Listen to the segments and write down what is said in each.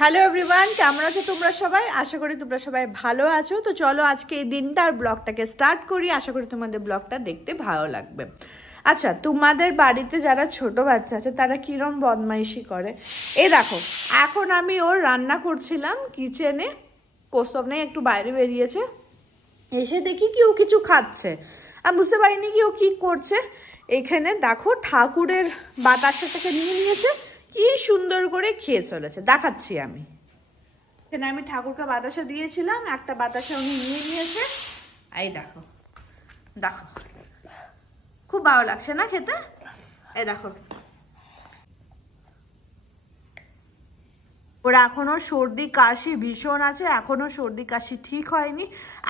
Hello everyone, কেমন আছো তোমরা সবাই? আশা করি তোমরা সবাই ভালো আছো। তো চলো আজকে এই দিনটার ব্লগটাকে স্টার্ট করি। আশা করি তোমাদের ব্লগটা দেখতে ভালো লাগবে। আচ্ছা, তোমাদের বাড়িতে যারা ছোট বাচ্চা আছে তারা কিরম বদমাইশি করে এই দেখো। এখন আমি ওর রান্না করছিলাম কিচেনে, কৌস্তব নেই, একটু বাইরে বেরিয়েছে, এসে দেখি কি ও কিছু খাচ্ছে। আমি বুঝতে পারিনি কি ও কি করছে। এখানে দেখো ঠাকুরের বাতাসাটাকে নিয়ে নিয়েছে, কি সুন্দর করে খেয়ে চলেছে, দেখাচ্ছি আমি। এখানে আমি ঠাকুরকে বাতাসা দিয়েছিলাম, একটা বাতাসা উনি নিয়ে নিয়েছে। এই দেখো দেখো, খুব ভালো লাগছে না খেতে? এই দেখো, ওর এখনো সর্দি কাশি ভীষণ আছে, এখনো সর্দি কাশি ঠিক হয়নি,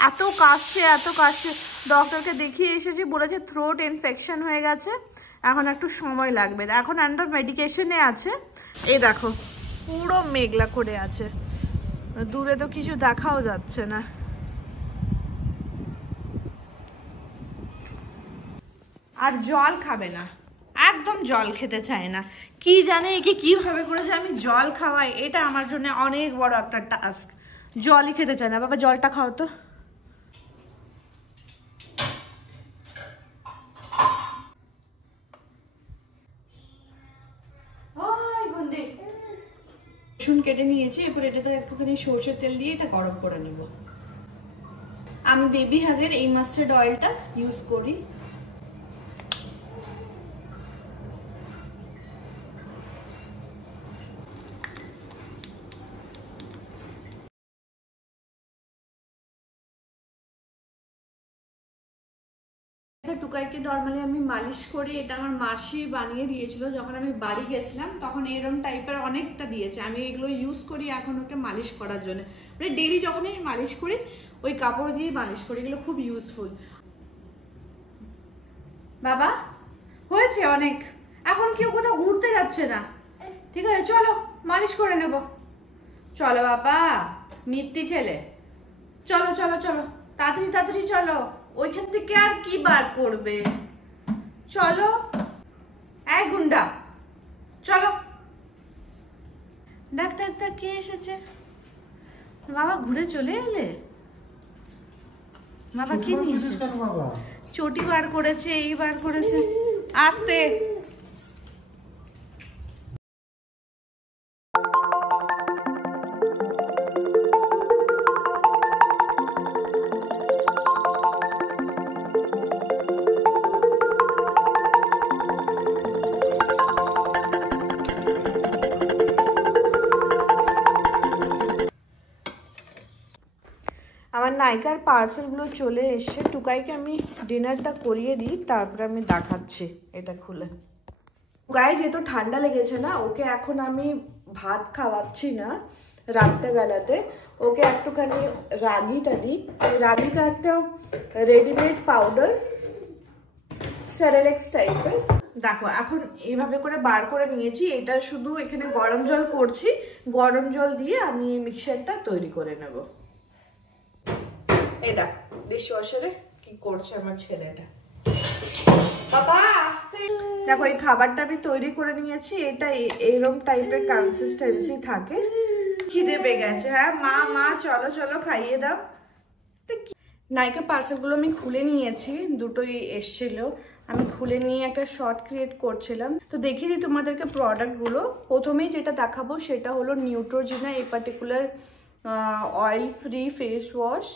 এত কাশছে এত কাশছে। ডক্টরকে দেখিয়ে এসেছি, বলেছে থ্রোট ইনফেকশন হয়ে গেছে, এখন একটু সময় লাগবে। এখন আন্ডার মেডিকেশনে আছে। এই দেখো পুরো মেঘলা করে আছে, দূরে তো কিছু দেখাও যাচ্ছে না। আর জল খাবে না, একদম জল খেতে চায় না। কি জানে একে কিভাবে করেছে আমি জল খাওয়াই, এটা আমার জন্য অনেক বড় একটা টাস্ক। জলই খেতে চায় না। বাবা জলটা খাও তো। রসুন কেটে নিয়েছি, এরপর এটাতে একটুখানি সর্ষের তেল দিয়ে এটা গরম করে নিব। আমি বেবি হাগের এই মাস্টার্ড অয়েলটা ইউজ করি। টুকাইকে নর্মালি আমি মালিশ করি, এটা আমার মাসি বানিয়ে দিয়েছিল যখন আমি বাড়ি গেছিলাম, তখন এরকম টাইপের অনেকটা দিয়েছে। আমি এগুলো ইউজ করি এখন ওকে মালিশ করার জন্য, মানে ডেইলি যখনই আমি মালিশ করি ওই কাপড় দিয়ে মালিশ করি, এগুলো খুব ইউজফুল। বাবা হয়েছে অনেক, এখন কেউ কোথাও ঘুরতে যাচ্ছে না, ঠিক আছে চলো মালিশ করে নেব। চলো বাবা, মিত্তি ছেলে, চলো চলো চলো তাড়াতাড়ি তাড়াতাড়ি চলো, ওইখান থেকে আর কি বার করবে, চলো। এই গুন্ডা চলো। ডাক্তার কে এসেছে? বাবা ঘুরে চলে এলে? বাবা কি নিয়েছে? চটি বার করেছে, এই বার করেছে, আস্তে। আমার নাইকার পার্সেলগুলো চলে এসে, টুকাইকে আমি ডিনারটা করিয়ে দিই, তারপরে আমি দেখাচ্ছি এটা খুলে। টুকাই যেহেতু ঠান্ডা লেগেছে না, ওকে এখন আমি ভাত খাওয়াচ্ছি না রাত্রেবেলাতে, ওকে একটুখানি রাগিটা দিই। রাগিটা একটা রেডিমেড পাউডার, সেরেলেক্স টাইপের। দেখো এখন এইভাবে করে বার করে নিয়েছি, এটা শুধু এখানে গরম জল করছি, গরম জল দিয়ে আমি মিক্সারটা তৈরি করে নেব। এই দেখো ডিশ ওয়াশারে কি করছে আমার ছেলেটা। বাবা আস্তে। দেখো এই খাবারটা আমি তৈরি করে নিয়েছি, এটা এইরকম টাইপের কনসিস্টেন্সি থাকে। খিদে পেয়ে গেছে, হ্যাঁ মা মা চলো চলো খাইয়ে দাও। নাইকা পার্সেলগুলো আমি খুলে নিয়েছি, দুটোই এসছিল, আমি খুলে নিয়ে একটা শর্ট ক্রিয়েট করছিলাম। তো দেখিয়ে দিই তোমাদেরকে প্রোডাক্টগুলো। প্রথমেই যেটা দেখাবো সেটা হলো নিউট্রোজিনা এই particular oil free face wash,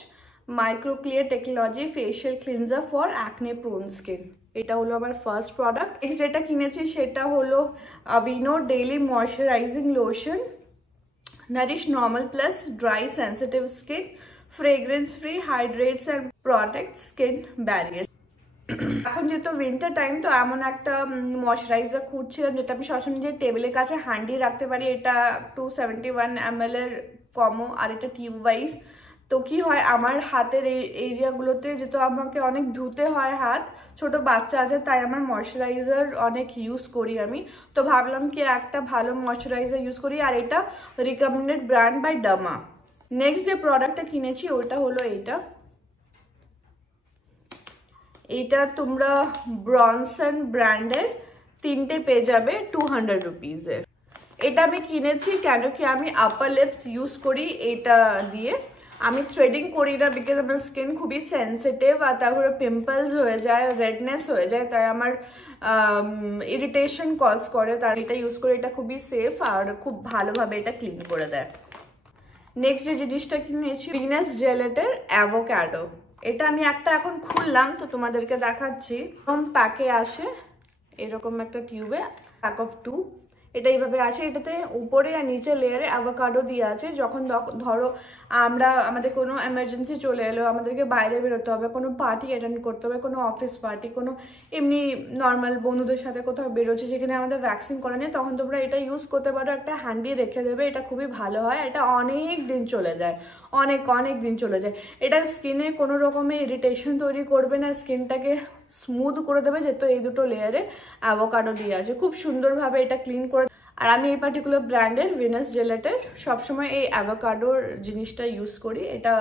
micro clear technology facial cleanser for acne prone skin. এটা হলো আমার ফার্স্ট প্রোডাক্ট। নেক্সট যেটা কিনেছি সেটা হলো Aveeno daily moisturising lotion, nourish normal plus dry sensitive skin, fragrance free, hydrates and protect skin barrier. এখন যেহেতু winter time, তো এমন একটা ময়শ্চারাইজার খুঁজছিলাম যেটা আমি সবসময় যে টেবিলের কাছে হ্যান্ডি রাখতে পারি। এটা 271 ml এর কমো, আর এটা টিউব ওয়াইজ। তো কি হয় আমার হাতের এই এরিয়াগুলোতে যেহেতু আমাকে অনেক ধুতে হয় হাত, ছোট বাচ্চা আছে, তাই আমার ময়শ্চারাইজার অনেক ইউজ করি আমি। তো ভাবলাম কি একটা ভালো ময়শ্চারাইজার ইউজ করি, আর এটা রিকমেন্ডেড ব্র্যান্ড বাই ডামা। নেক্সট যে প্রোডাক্টটা কিনেছি ওটা হলো এইটা তোমরা ব্রনসন ব্র্যান্ডের তিনটে পেয়ে যাবে 200 রুপিজের। এটা আমি কিনেছি কেন কি আমি আপার লিপস ইউজ করি এটা দিয়ে। আমি থ্রেডিং করি না বিকজ আমার স্কিন খুবই সেন্সিটিভ আর তারপরে পিম্পলস হয়ে যায়, রেডনেস হয়ে যায়, তাই আমার ইরিটেশন কজ করে। তার এটা ইউজ করে, এটা খুবই সেফ আর খুব ভালোভাবে এটা ক্লিন করে দেয়। নেক্সট যে জিনিসটা কিনেছি ভিনাস জেলেটের অ্যাভোক্যাডো। এটা আমি একটা এখন খুললাম তো তোমাদেরকে দেখাচ্ছি। প্যাকে আসে এরকম একটা টিউবে, প্যাক অফ 2। এটা এইভাবে আসে, এটাতে উপরে আর নিচে লেয়ারে অ্যাভোকাডো দিয়ে আছে। যখন ধরো আমাদের কোনো এমার্জেন্সি চলে এলো, আমাদেরকে বাইরে বেরোতে হবে, কোনো পার্টি অ্যাটেন্ড করতে হবে, কোনো অফিস পার্টি, কোনো এমনি নর্মাল বন্ধুদের সাথে কোথাও বেরোচ্ছে যেখানে আমাদের ভ্যাকসিন করা নেই, তখন তোমরা এটা ইউজ করতে পারো। একটা হ্যান্ডি রেখে দেবে, এটা খুবই ভালো হয়। এটা অনেক দিন চলে যায়, অনেক দিন চলে যায়। এটা স্কিনে কোনো রকমের ইরিটেশন তৈরি করবে না, স্কিনটাকে স্মুথ করে দেবে, যেহেতু এই দুটো লেয়ারে অ্যাভোকাডো দিয়ে আছে। খুব সুন্দরভাবে এটা ক্লিন করে। আর আমি এই পার্টিকুলার ব্র্যান্ডের ভিনাস জেলেটের সবসময় এই অ্যাভোকাডোর জিনিসটা ইউজ করি। এটা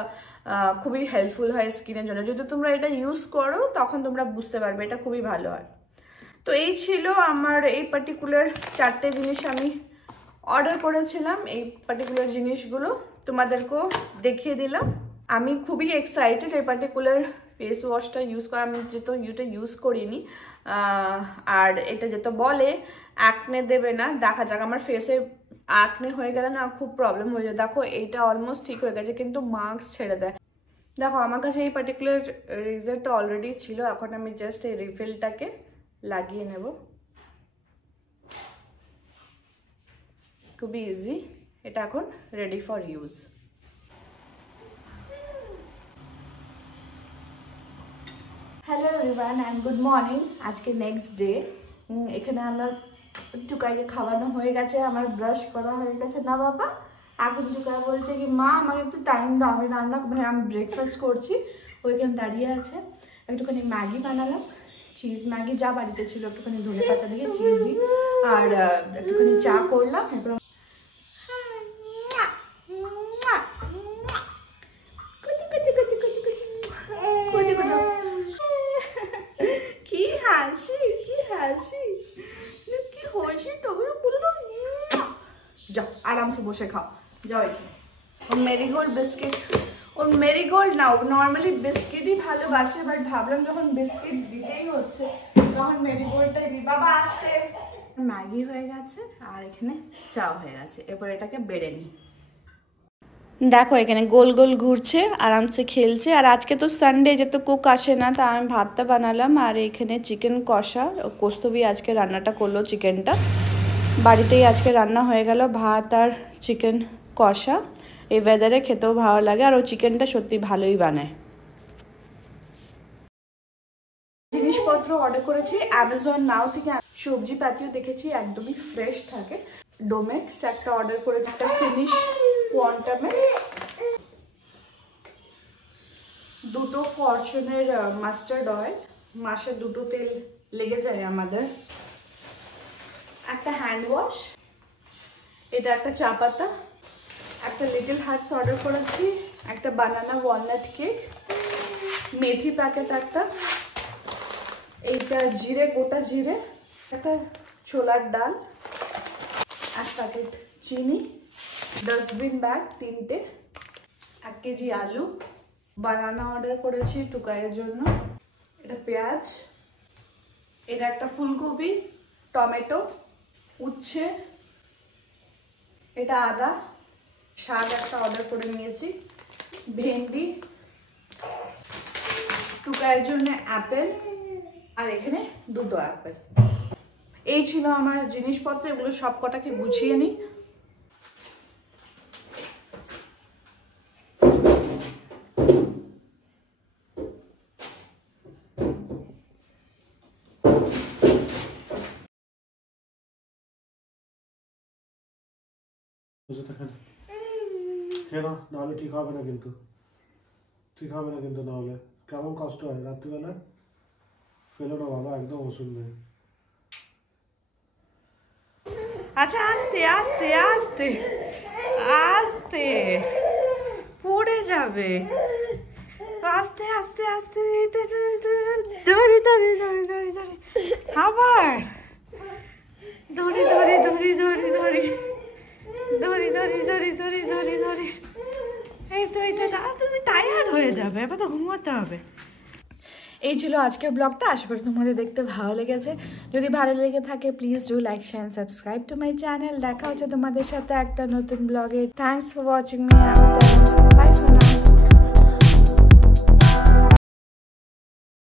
খুবই হেল্পফুল হয় স্কিনের জন্য। যদি তোমরা এটা ইউজ করো তখন তোমরা বুঝতে পারবে এটা খুবই ভালো হয়। তো এই ছিল আমার এই পার্টিকুলার 4টে জিনিস আমি অর্ডার করেছিলাম। এই পার্টিকুলার জিনিসগুলো তোমাদেরকেও দেখিয়ে দিলাম। আমি খুবই এক্সাইটেড এই পার্টিকুলার ফেস ওয়াশটা ইউজ করা। আমি যেহেতু ইউজ করিনি, আর এটা যেটা বলে অ্যাকনে দেবে না, দেখা যাক। আমার ফেসে অ্যাকনে হয়ে গেলে না খুব প্রবলেম হয়ে যায়। দেখো এইটা অলমোস্ট ঠিক হয়ে গেছে, কিন্তু মার্কস ছেড়ে দেয়। দেখো আমার কাছে এই পার্টিকুলার রেজারটা অলরেডি ছিল, এখন আমি জাস্ট এই রিফিলটাকে লাগিয়ে নেব। খুবই ইজি, এটা এখন ready for use. Hello everyone and good morning. আজকে নেক্সট ডে। এখানে আমরা টুকাইকে খাওয়ানো হয়ে গেছে, আমার ব্রাশ করা হয়ে গেছে না বাবা। এখন টুকাই বলছে কি মা আমাকে একটু টাইম দাও, আমি আমি ব্রেকফাস্ট করছি। ওইখানে দাঁড়িয়ে আছে। একটুখানি ম্যাগি বানালাম, চিজ ম্যাগি যা বাড়িতে ছিল, একটুখানি ধনে পাতা দিয়ে চিজ দিই, আর একটুখানি চা করলাম। এরপর কি হাসি, কি হাসি, কি হাসি। তবে বললো যাও আরামসে বসে খাও, যাও। এখানে মেরিগোল্ড বিস্কিট, ওর মেরিগোল্ড না, ও নর্মালি বিস্কিটই ভালোবাসে, বাট ভাবলাম যখন বিস্কিট দিতেই হচ্ছে তখন মেরিগোল্ডটাই দিই। বাবা আসতে। ম্যাগি হয়ে গেছে আর এখানে চাও হয়ে গেছে, এরপর এটাকে বেড়ে নিই। দেখো এখানে গোল গোল ঘুরছে, আরামসে খেলছে। আর আজকে তো সানডে, যেহেতু কুক আসে না, তা আমি ভাতটা বানালাম। আর এখানে চিকেন কষা, কৌস্তবী আজকে রান্নাটা করলো চিকেনটা। বাড়িতেই আজকে রান্না হয়ে গেল ভাত আর চিকেন কষা। এই ওয়েদারে খেতেও ভালো লাগে, আর ও চিকেনটা সত্যি ভালোই বানায়। জিনিসপত্র অর্ডার করেছি অ্যামাজন নাও থেকে। সবজি পাতিও দেখেছি একদমই ফ্রেশ থাকে। ডোমেক্স একটা অর্ডার করেছি, একটা ফিনিশ কোয়ান্টামে। দুটো ফরচুনের মাস্টার্ড অয়েল, মাসে 2টো তেল লেগে যায় আমাদের। একটা হ্যান্ড ওয়াশ, এটা একটা চা পাতা, একটা লিটল হার্টস অর্ডার করেছি, একটা বানানা ওয়ালনাট কেক, মেথি প্যাকেট একটা, এইটা জিরে, গোটা জিরে, একটা ছোলার ডাল, 1 প্যাকেট চিনি, ডাস্টবিন ব্যাগ 3টে, 1 কেজি আলু, বানানা অর্ডার করেছি টুকাইয়ের জন্য, এটা পেঁয়াজ, এটা একটা ফুলকপি, টমেটো, উচ্ছে, এটা আদা, শাক একটা অর্ডার করে নিয়েছি, ভেন্ডি, টুকাইয়ের জন্য অ্যাপেল, আর এখানে 2টো অ্যাপেল। এই ছিল আমার জিনিসপত্র, এগুলো সব কটাকে গুছিয়ে নিই। কেন নাহলে ঠিক হবে না, কিন্তু ঠিক হবে না, কিন্তু নাহলে কেমন কষ্ট হয় রাত্রিবেলা। ফেলো না বাবা, একদম ওষুধ নেই। আচ্ছা আস্তে আস্তে আস্তে আস্তে পড়ে যাবে, আস্তে আস্তে আস্তে। ধরে ধরে ধরে ধরে ধরে আবার ধরি ধরি ধরি ধরি ধরি ধরি ধরি ধরি ধরি ধরি ধরি এই তো এইটা তুমি টায়ার্ড হয়ে যাবে, এবার তো ঘুমোতে হবে। এই ছিল আজকের ব্লগটা, আশা করি তোমাদের দেখতে ভালো লেগেছে। যদি ভালো লেগে থাকে please do like share subscribe to my channel. দেখা হচ্ছে তোমাদের সাথে একটা নতুন ব্লগে। Thanks for watching me. Bye for now.